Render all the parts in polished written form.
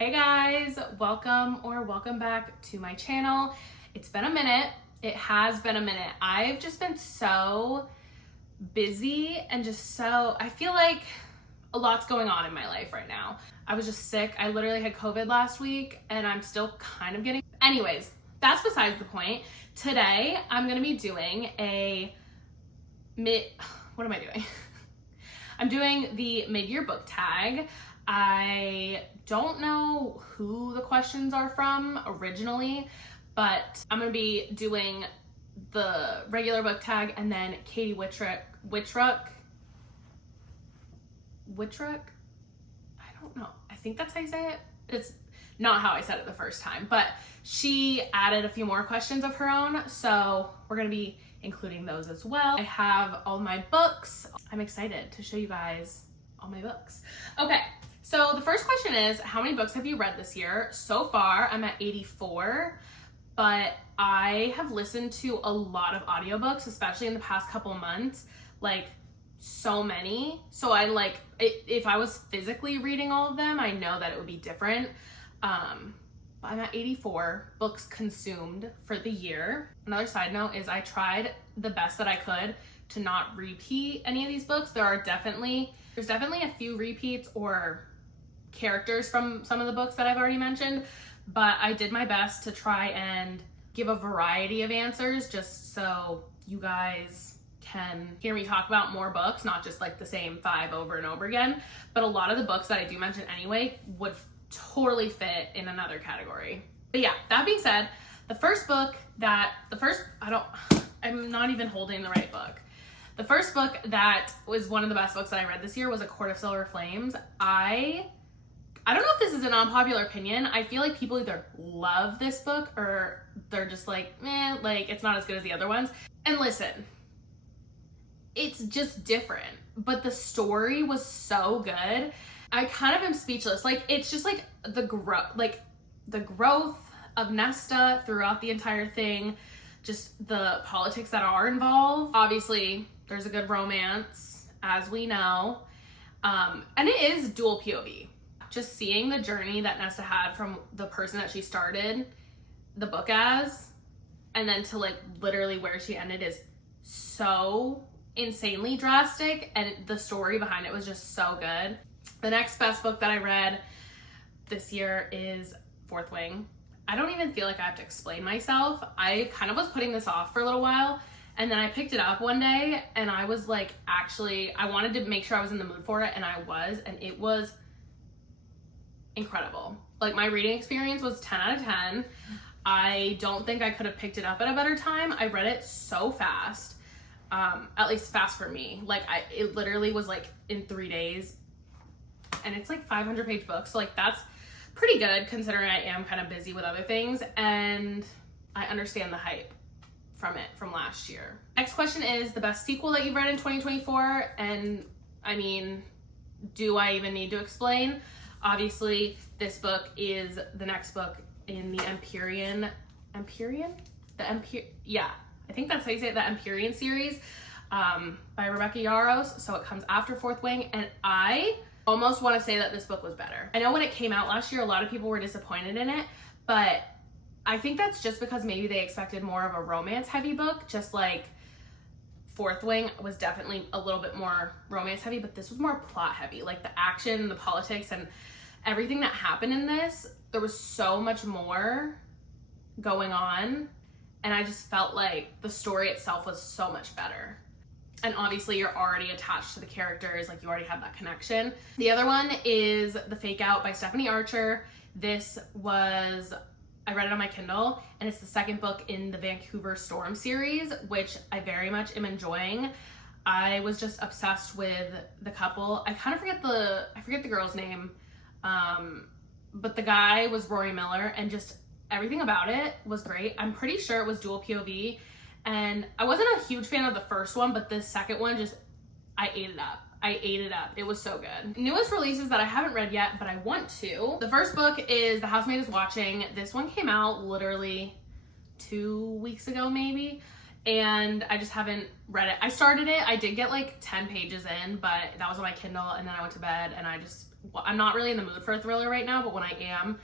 Hey guys, welcome back to my channel. It's been a minute. It has been a minute. I've just been so busy and I feel like a lot's going on in my life right now. I was just sick. I literally had COVID last week and I'm still kind of getting, anyways, that's besides the point. Today, I'm gonna be doing what am I doing? I'm doing the mid-year book tag. I don't know who the questions are from originally, but I'm gonna be doing the regular book tag and then Katie Wittrock, I don't know. I think that's how you say it. It's not how I said it the first time, but she added a few more questions of her own, so we're gonna be including those as well. I have all my books. I'm excited to show you guys all my books. Okay, so the first question is, how many books have you read this year? So far, I'm at 84, but I have listened to a lot of audiobooks, especially in the past couple months, like so many. So if I was physically reading all of them, I know that it would be different. But I'm at 84 books consumed for the year. Another side note is I tried the best that I could to not repeat any of these books. There's definitely a few repeats or characters from some of the books that I've already mentioned, but I did my best to try and give a variety of answers just so you guys can hear me talk about more books, not just like the same 5 over and over again. But a lot of the books that I do mention anyway would totally fit in another category. But yeah, that being said, I'm not even holding the right book. The first book that was one of the best books that I read this year was A Court of Silver Flames. I don't know if this is an unpopular opinion. I feel like people either love this book or they're just like, like it's not as good as the other ones. And listen, it's just different, but the story was so good. I kind of am speechless. Like, it's just like the growth of Nesta throughout the entire thing, just the politics that are involved. Obviously, there's a good romance, as we know. And it is dual POV. Just seeing the journey that Nesta had from the person that she started the book as, and then to like literally where she ended is so insanely drastic, and the story behind it was just so good. The next best book that I read this year is Fourth Wing. I don't even feel like I have to explain myself. I kind of was putting this off for a little while, and then I picked it up one day, and I was like, actually, I wanted to make sure I was in the mood for it, and I was, and it was incredible. Like, my reading experience was 10 out of 10. I don't think I could have picked it up at a better time. I read it so fast, at least fast for me. Like, it literally was like in 3 days. And it's like 500-page book, so like that's pretty good considering I am kind of busy with other things, and I understand the hype from it from last year. Next question is the best sequel that you've read in 2024, and I mean, do I even need to explain? Obviously, this book is the next book in the Empyrean, I think that's how you say it, the Empyrean series by Rebecca Yarros, so it comes after Fourth Wing, and I almost want to say that this book was better. I know when it came out last year, a lot of people were disappointed in it, but I think that's just because maybe they expected more of a romance heavy book, just like Fourth Wing was definitely a little bit more romance heavy, but this was more plot heavy. Like the action, the politics, and everything that happened in this, there was so much more going on, and I just felt like the story itself was so much better. And obviously you're already attached to the characters, like you already have that connection. The other one is The Fake Out by Stephanie Archer. I read it on my Kindle, and it's the second book in the Vancouver Storm series, which I very much am enjoying. I was just obsessed with the couple. I kind of forget the girl's name, but the guy was Rory Miller, and just everything about it was great. I'm pretty sure it was dual POV. And I wasn't a huge fan of the first one, but this second one I ate it up. It was so good. Newest releases that I haven't read yet, but I want to. The first book is The Housemaid is Watching. This one came out literally 2 weeks ago, maybe. And I just haven't read it. I started it. I did get like 10 pages in, but that was on my Kindle, and then I went to bed and I just I'm not really in the mood for a thriller right now, but when I am,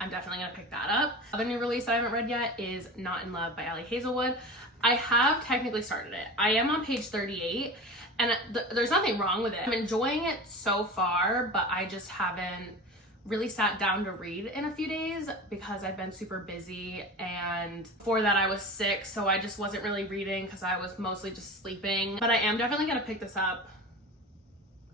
I'm definitely gonna pick that up. Other new release I haven't read yet is Not in Love by Ali Hazelwood. I have technically started it. I am on page 38, and there's nothing wrong with it. I'm enjoying it so far, but I just haven't really sat down to read in a few days because I've been super busy, and before that I was sick, so I just wasn't really reading because I was mostly just sleeping. But I am definitely gonna pick this up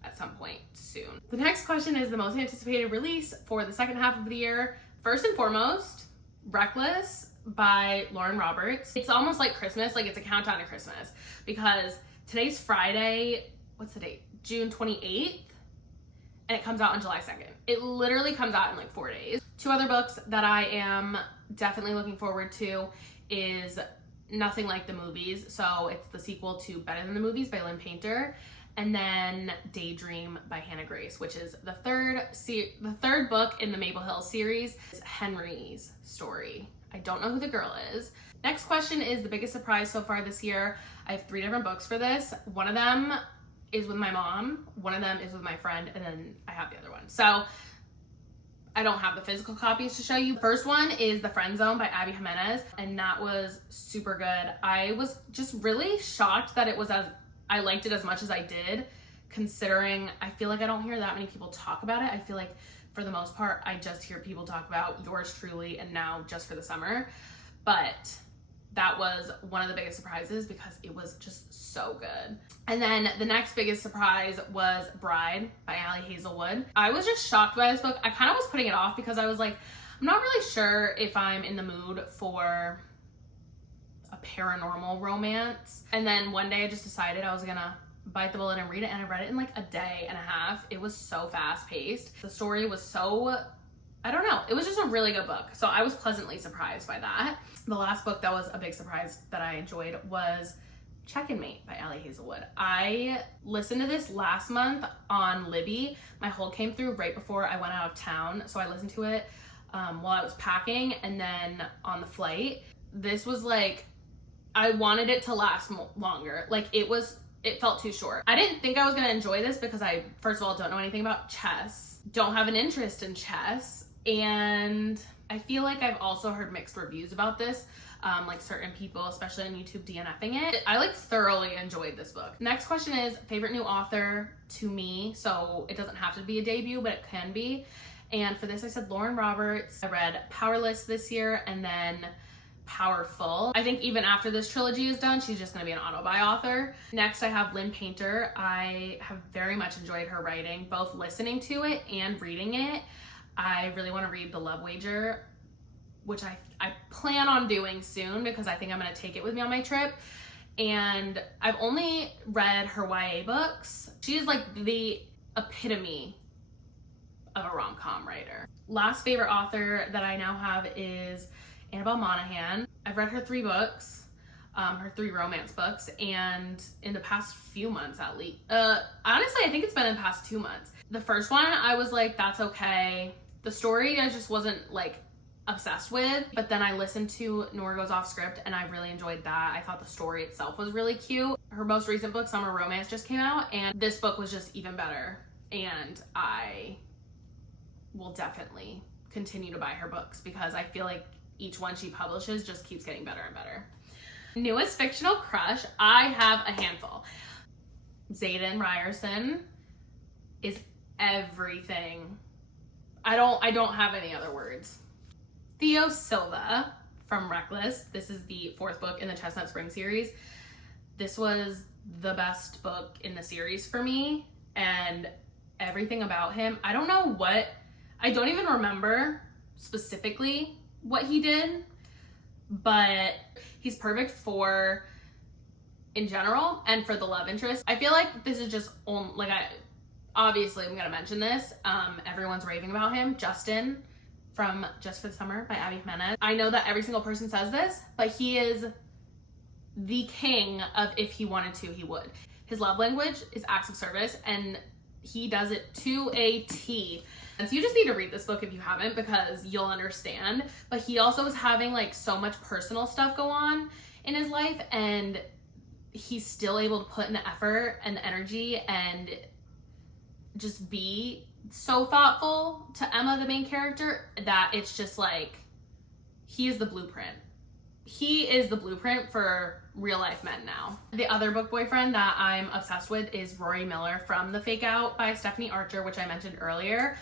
at some point soon. The next question is the most anticipated release for the second half of the year. First and foremost, Reckless by Lauren Roberts. It's almost like Christmas, like it's a countdown to Christmas, because today's Friday, what's the date? June 28th, and it comes out on July 2nd. It literally comes out in like 4 days. Two other books that I am definitely looking forward to is Nothing Like the Movies. So it's the sequel to Better Than the Movies by Lynn Painter. And then Daydream by Hannah Grace, which is the third book in the Maple Hill series. It's Henry's story. I don't know who the girl is. Next question is the biggest surprise so far this year. I have 3 different books for this. One of them is with my mom, one of them is with my friend, and then I have the other one. So I don't have the physical copies to show you. First one is The Friend Zone by Abby Jimenez, and that was super good. I was just really shocked that I liked it as much as I did, considering I feel like I don't hear that many people talk about it. I feel like for the most part, I just hear people talk about Yours Truly and Now Just for the Summer. But that was one of the biggest surprises because it was just so good. And then the next biggest surprise was Bride by Ali Hazelwood. I was just shocked by this book. I kind of was putting it off because I was like, I'm not really sure if I'm in the mood for a paranormal romance. And then one day I just decided I was gonna bite the bullet and read it, and I read it in like a day and a half. It was so fast paced. The story was so, I don't know, it was just a really good book. So I was pleasantly surprised by that. The last book that was a big surprise that I enjoyed was Check-in Mate by Ali Hazelwood. I listened to this last month on Libby. My hold came through right before I went out of town, so I listened to it while I was packing and then on the flight. This was like, I wanted it to last longer. Like it felt too short. I didn't think I was gonna enjoy this because I, first of all, don't know anything about chess, don't have an interest in chess, and I feel like I've also heard mixed reviews about this, like certain people, especially on YouTube, DNFing it. I like thoroughly enjoyed this book. Next question is favorite new author to me. So it doesn't have to be a debut, but it can be. And for this, I said Lauren Roberts. I read Powerless this year and then Powerful. I think even after this trilogy is done, she's just gonna be an auto-buy author. Next, I have Lynn Painter. I have very much enjoyed her writing, both listening to it and reading it. I really want to read The Love Wager, which I plan on doing soon because I think I'm going to take it with me on my trip. And I've only read her YA books. She's like the epitome of a rom-com writer. Last favorite author that I now have is Annabelle Monaghan. I've read her 3 books, her 3 romance books, and in the past few months at least. Honestly, I think it's been in the past 2 months. The first one, I was like, that's okay. The story, I just wasn't like obsessed with, but then I listened to Nora Goes Off Script and I really enjoyed that. I thought the story itself was really cute. Her most recent book, Summer Romance, just came out, and this book was just even better. And I will definitely continue to buy her books because I feel like each one she publishes just keeps getting better and better. Newest fictional crush, I have a handful. Zayden Ryerson is everything. I don't have any other words. Theo Silva from Reckless. This is the 4th book in the Chestnut Spring series. This was the best book in the series for me, and everything about him. I don't even remember specifically what he did, but he's perfect for, in general, and for the love interest. I feel like this is just, obviously I'm gonna mention this. Everyone's raving about him. Justin from Just for the Summer by Abby Jimenez. I know that every single person says this, but he is the king of if he wanted to, he would. His love language is acts of service, and he does it to a T. And so you just need to read this book if you haven't, because you'll understand. But he also is having like so much personal stuff go on in his life, and he's still able to put in the effort and the energy and just be so thoughtful to Emma, the main character, that it's just like, he is the blueprint. He is the blueprint for real life men now. The other book boyfriend that I'm obsessed with is Rory Miller from The Fake Out by Stephanie Archer, which I mentioned earlier.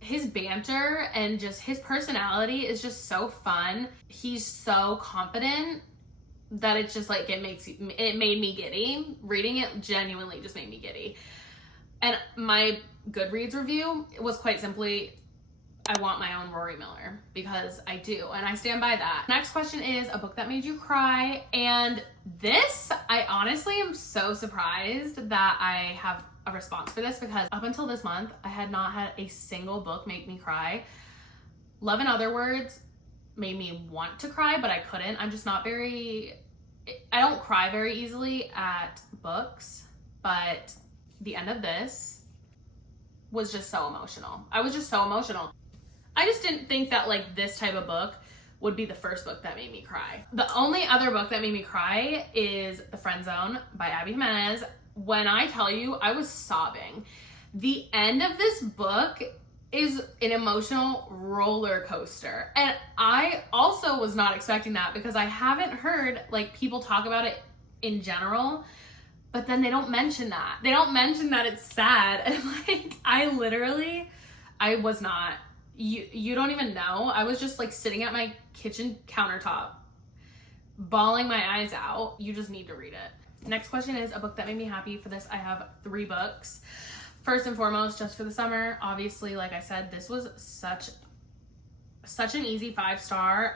His banter and just his personality is just so fun. He's so confident that it's just like, it made me giddy. Reading it genuinely just made me giddy. And my Goodreads review was quite simply, I want my own Rory Miller, because I do, and I stand by that. Next question is a book that made you cry, and this, I honestly am so surprised that I have a response for this, because up until this month, I had not had a single book make me cry. Love in Other Words made me want to cry, but I couldn't. I'm just not I don't cry very easily at books, but the end of this was just so emotional. I was just so emotional. I just didn't think that like this type of book would be the first book that made me cry. The only other book that made me cry is The Friend Zone by Abby Jimenez. When I tell you, I was sobbing. The end of this book is an emotional roller coaster. And I also was not expecting that, because I haven't heard like people talk about it in general, but then they don't mention that. They don't mention that it's sad. And like, I was not, you don't even know. I was just like sitting at my kitchen countertop, bawling my eyes out. You just need to read it. Next question is a book that made me happy. For this, I have 3 books. First and foremost, Just for the Summer. Obviously, like I said, this was such an easy 5-star.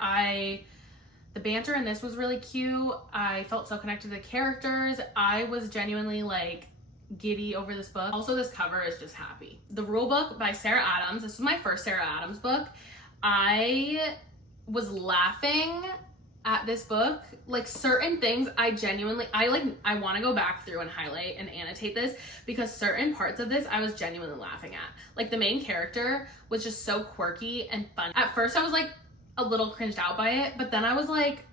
The banter in this was really cute. I felt so connected to the characters. I was genuinely like giddy over this book. Also, this cover is just happy. The Rule Book by Sarah Adams. This was my first Sarah Adams book. I was laughing at this book. Like certain things I want to go back through and highlight and annotate this, because certain parts of this I was genuinely laughing at. Like the main character was just so quirky and fun. At first I was like a little cringed out by it, but then I was like,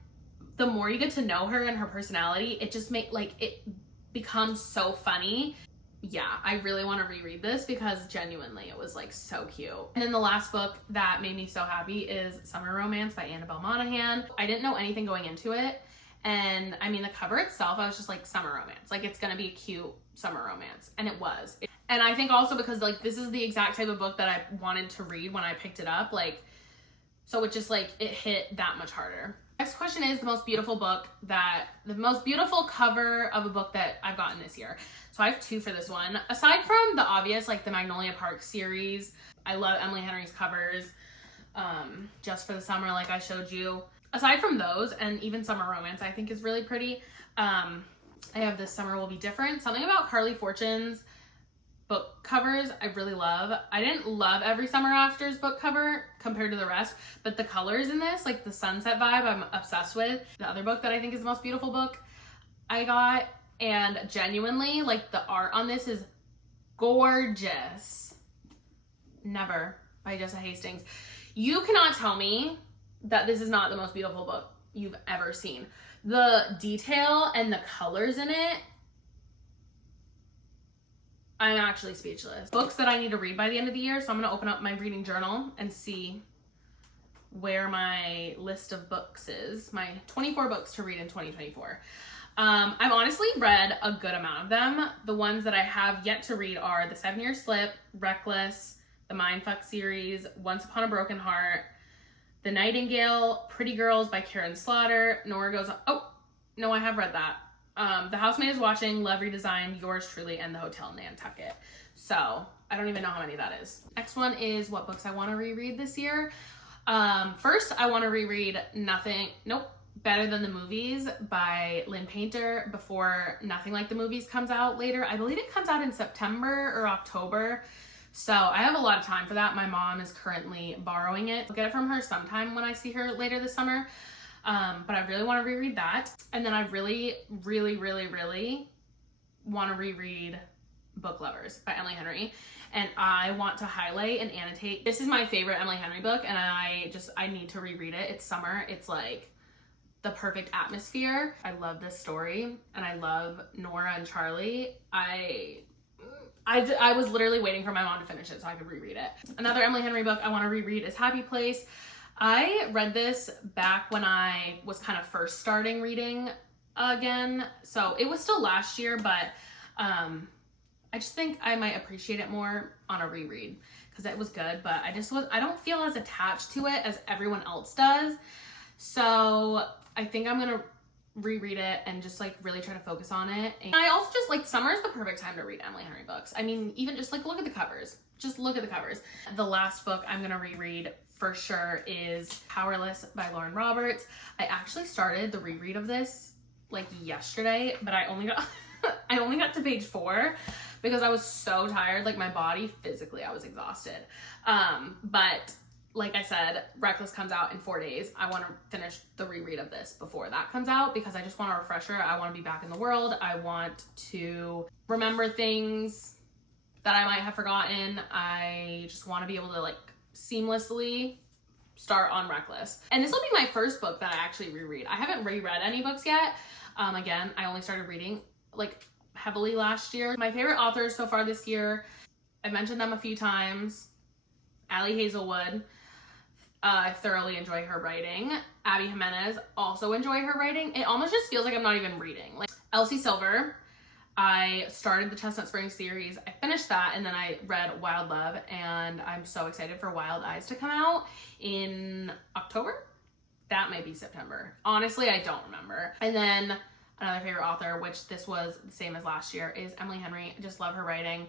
the more you get to know her and her personality, it just it becomes so funny. Yeah, I really want to reread this, because genuinely it was like so cute. And then the last book that made me so happy is Summer Romance by Annabelle Monaghan. I didn't know anything going into it, and I mean the cover itself, I was just like, summer romance, like it's gonna be a cute summer romance, and it was. And I think also because like this is the exact type of book that I wanted to read when I picked it up, like, so it just like, it hit that much harder. Next question is the most beautiful cover of a book that I've gotten this year. So I have 2 for this one. Aside from the obvious, like the Magnolia Park series, I love Emily Henry's covers. Just for the Summer, like I showed you. Aside from those, and even Summer Romance, I think is really pretty. I have This Summer Will Be Different. Something about Carly Fortune's book covers I really love. I didn't love Every Summer After's book cover compared to the rest, but the colors in this, like the sunset vibe, I'm obsessed with. The other book that I think is the most beautiful book I got, and genuinely, like the art on this is gorgeous. Never by Jessa Hastings. You cannot tell me that this is not the most beautiful book you've ever seen. The detail and the colors in it, I'm actually speechless. Books that I need to read by the end of the year. So I'm going to open up my reading journal and see where my list of books is. My 24 books to read in 2024. I've honestly read a good amount of them. The ones that I have yet to read are The 7-Year Slip, Reckless, the Mindfuck series, Once Upon a Broken Heart, The Nightingale, Pretty Girls by Karen Slaughter, Nora Goes On. Oh, no, I have read that. The Housemaid is Watching, Love Redesigned, Yours Truly, and The Hotel Nantucket. So I don't even know how many that is. Next one is what books I want to reread this year. First, I want to reread Better Than the Movies by Lynn Painter before Nothing Like the Movies comes out later. I believe it comes out in September or October. So I have a lot of time for that. My mom is currently borrowing it. I'll get it from her sometime when I see her later this summer. But I really want to reread that. And then I really, really, really, really want to reread Book Lovers by Emily Henry. And I want to highlight and annotate. This is my favorite Emily Henry book, and I need to reread it. It's summer. It's like the perfect atmosphere. I love this story, and I love Nora and Charlie. I I was literally waiting for my mom to finish it so I could reread it. Another Emily Henry book I want to reread is Happy Place. I read this back when I was kind of first starting reading again. So it was still last year, but I just think I might appreciate it more on a reread because it was good, but I don't feel as attached to it as everyone else does. So I think I'm going to reread it and just like really try to focus on it. And I also just like, summer is the perfect time to read Emily Henry books. I mean, even just like look at the covers. Just look at the covers. The last book I'm going to reread for sure is Powerless by Lauren Roberts. I actually started the reread of this like yesterday, but I only got to page 4 because I was so tired. Like my body physically, I was exhausted. But like I said, Reckless comes out in 4 days. I want to finish the reread of this before that comes out because I just want a refresher. I want to be back in the world. I want to remember things that I might have forgotten. I just want to be able to like seamlessly start on Reckless. And this will be my first book that I actually reread. I haven't reread any books yet. Again, I only started reading like heavily last year. My favorite authors so far this year, I've mentioned them a few times. Ali Hazelwood, I thoroughly enjoy her writing. Abby Jimenez, also enjoy her writing. It almost just feels like I'm not even reading. Like Elsie Silver, I started the Chestnut Springs series. I finished that and then I read Wild Love, and I'm so excited for Wild Eyes to come out in October. That might be September. Honestly, I don't remember. And then another favorite author, which this was the same as last year, is Emily Henry. I just love her writing.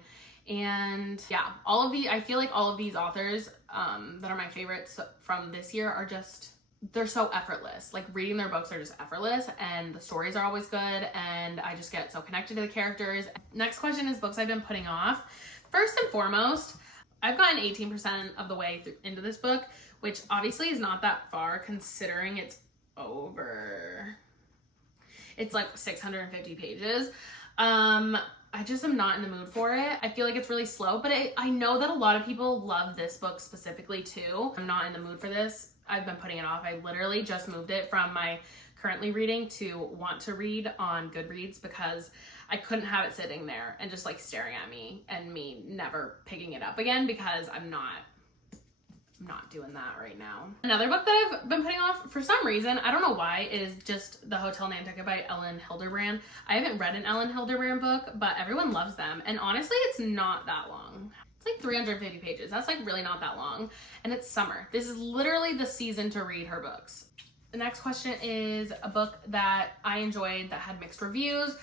And yeah, I feel like all of these authors that are my favorites from this year are just, they're so effortless. Like reading their books are just effortless and the stories are always good and I just get so connected to the characters. Next question is books I've been putting off. First and foremost, I've gotten 18% of the way into this book, which obviously is not that far considering it's like 650 pages. I just am not in the mood for it. I feel like it's really slow, but I know that a lot of people love this book specifically too. I'm not in the mood for this. I've been putting it off. I literally just moved it from my currently reading to want to read on Goodreads because I couldn't have it sitting there and just like staring at me and me never picking it up again because I'm not doing that right now. Another book that I've been putting off for some reason, I don't know why, is just The Hotel Nantucket by Ellen Hilderbrand. I haven't read an Ellen Hilderbrand book, but everyone loves them. And honestly, it's not that long. It's like 350 pages. That's like really not that long. And it's summer. This is literally the season to read her books. The next question is a book that I enjoyed that had mixed reviews.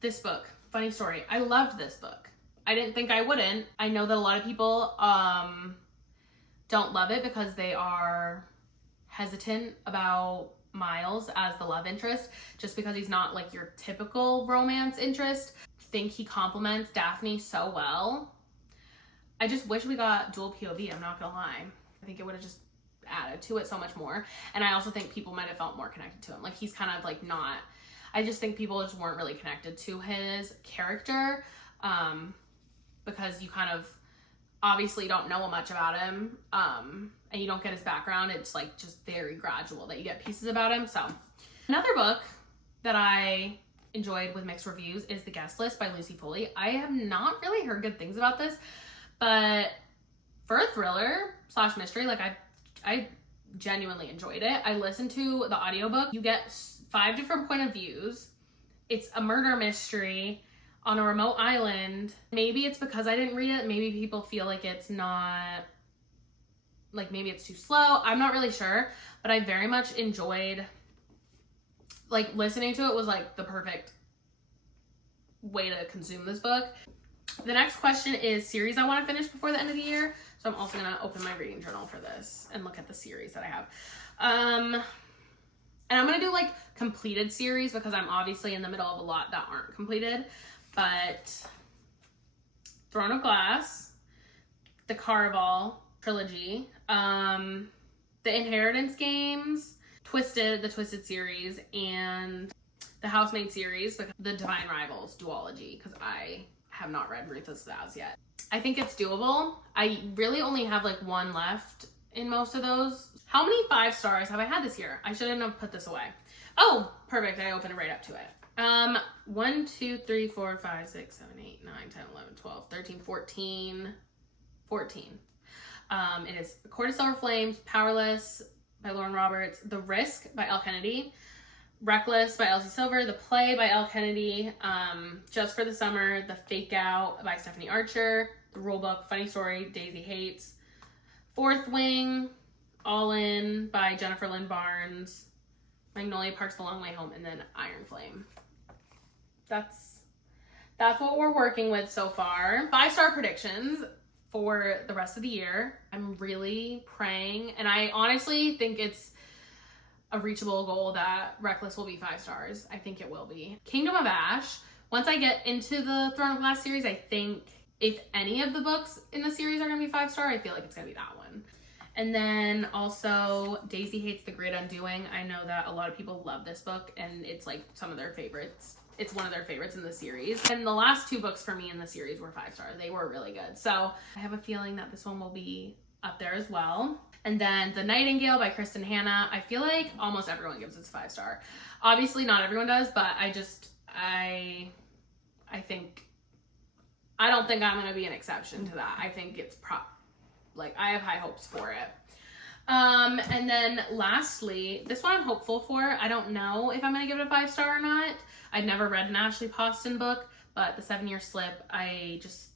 This book, funny story. I loved this book. I didn't think I wouldn't. I know that a lot of people don't love it because they are hesitant about Miles as the love interest just because he's not like your typical romance interest. I think he complements Daphne so well. I just wish we got dual POV, I'm not gonna lie. I think it would have just added to it so much more. And I also think people might have felt more connected to him. Like he's kind of like not, I just think people just weren't really connected to his character. Because you kind of obviously don't know much about him and you don't get his background. It's like just very gradual that you get pieces about him. So another book that I enjoyed with mixed reviews is The Guest List by Lucy Foley. I have not really heard good things about this, but for a thriller / mystery, like I genuinely enjoyed it. I listened to the audiobook. You get 5 different point of views. It's a murder mystery on a remote island. Maybe it's because I didn't read it. Maybe people feel like it's not, like maybe it's too slow. I'm not really sure, but I very much enjoyed, like listening to it was like the perfect way to consume this book. The next question is series I want to finish before the end of the year. So I'm also gonna open my reading journal for this and look at the series that I have. And I'm gonna do like completed series because I'm obviously in the middle of a lot that aren't completed. But Throne of Glass, the Caraval trilogy, the Inheritance games, the Twisted series, and the Housemaid series, the Divine Rivals duology, because I have not read Ruthless Vows yet. I think it's doable. I really only have like one left in most of those. How many 5 stars have I had this year? I shouldn't have put this away. Oh, perfect. I opened it right up to it. 1, 2, 3, 4, 5, 6, 7, 8, 9, 10, 11, 12, 13, 14. 14. It is A Court of Silver Flames, Powerless by Lauren Roberts, The Risk by Elle Kennedy, Reckless by Elsie Silver, The Play by Elle Kennedy, Just for the Summer, The Fake Out by Stephanie Archer, The Rulebook, Funny Story, Daisy Hates, Fourth Wing, All In by Jennifer Lynn Barnes, Magnolia Park's The Long Way Home, and then Iron Flame. That's what we're working with so far. 5-star predictions for the rest of the year. I'm really praying, and I honestly think it's a reachable goal that Reckless will be 5 stars. I think it will be. Kingdom of Ash, once I get into the Throne of Glass series, I think if any of the books in the series are gonna be 5-star, I feel like it's gonna be that one. And then also Daisy Hates the Great Undoing. I know that a lot of people love this book, and it's like some of their favorites. It's one of their favorites in the series. And the last 2 books for me in the series were 5 stars. They were really good. So I have a feeling that this one will be up there as well. And then The Nightingale by Kristen Hanna. I feel like almost everyone gives it a 5-star. Obviously not everyone does, but I don't think I'm going to be an exception to that. I think it's I have high hopes for it. And then lastly, this one I'm hopeful for. I don't know if I'm going to give it a 5-star or not. I'd never read an Ashley Poston book, but The 7-Year Slip, I just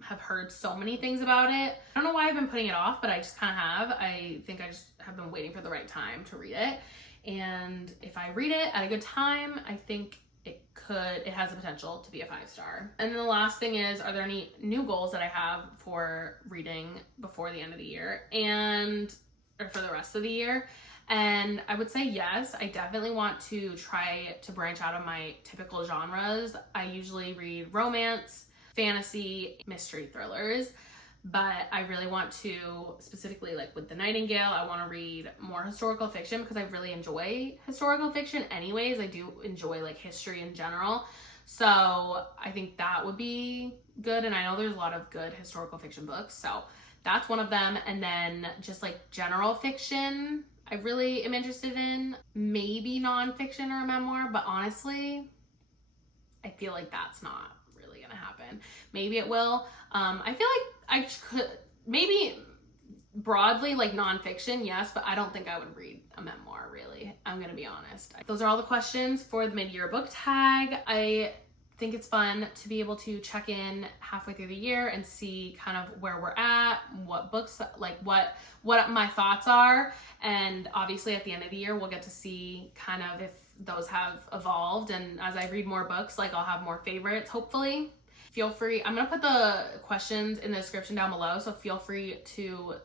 have heard so many things about it. I don't know why I've been putting it off, but I just kind of have. I think I just have been waiting for the right time to read it. And if I read it at a good time, I think it has the potential to be a 5-star. And then the last thing is, are there any new goals that I have for reading before the end of the year or for the rest of the year? And I would say yes. I definitely want to try to branch out of my typical genres. I usually read romance, fantasy, mystery thrillers, but I really want to, specifically like with The Nightingale, I want to read more historical fiction because I really enjoy historical fiction anyways. I do enjoy like history in general. So I think that would be good. And I know there's a lot of good historical fiction books. So that's one of them. And then just like general fiction, I really am interested in. Maybe nonfiction or a memoir, but honestly, I feel like that's not really gonna happen. Maybe it will. I feel like I could, maybe broadly like nonfiction, yes, but I don't think I would read a memoir really. I'm gonna be honest. Those are all the questions for the mid-year book tag. I think it's fun to be able to check in halfway through the year and see kind of where we're at, what books, like what my thoughts are. And obviously at the end of the year, we'll get to see kind of if those have evolved. And as I read more books, like I'll have more favorites, hopefully. Feel free, I'm gonna put the questions in the description down below, so feel free to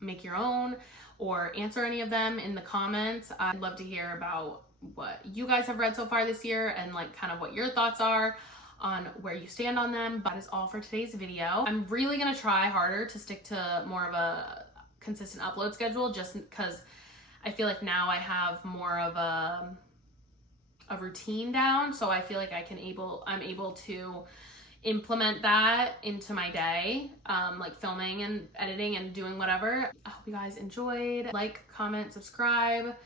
make your own or answer any of them in the comments. I'd love to hear about what you guys have read so far this year and like kind of what your thoughts are on where you stand on them. That is all for today's video. I'm really gonna try harder to stick to more of a consistent upload schedule, just because I feel like now I have more of a routine down, so I feel like I'm able to implement that into my day, like filming and editing and doing whatever. I hope you guys enjoyed. Like, comment, subscribe,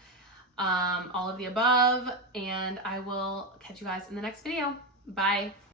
all of the above, and I will catch you guys in the next video. Bye.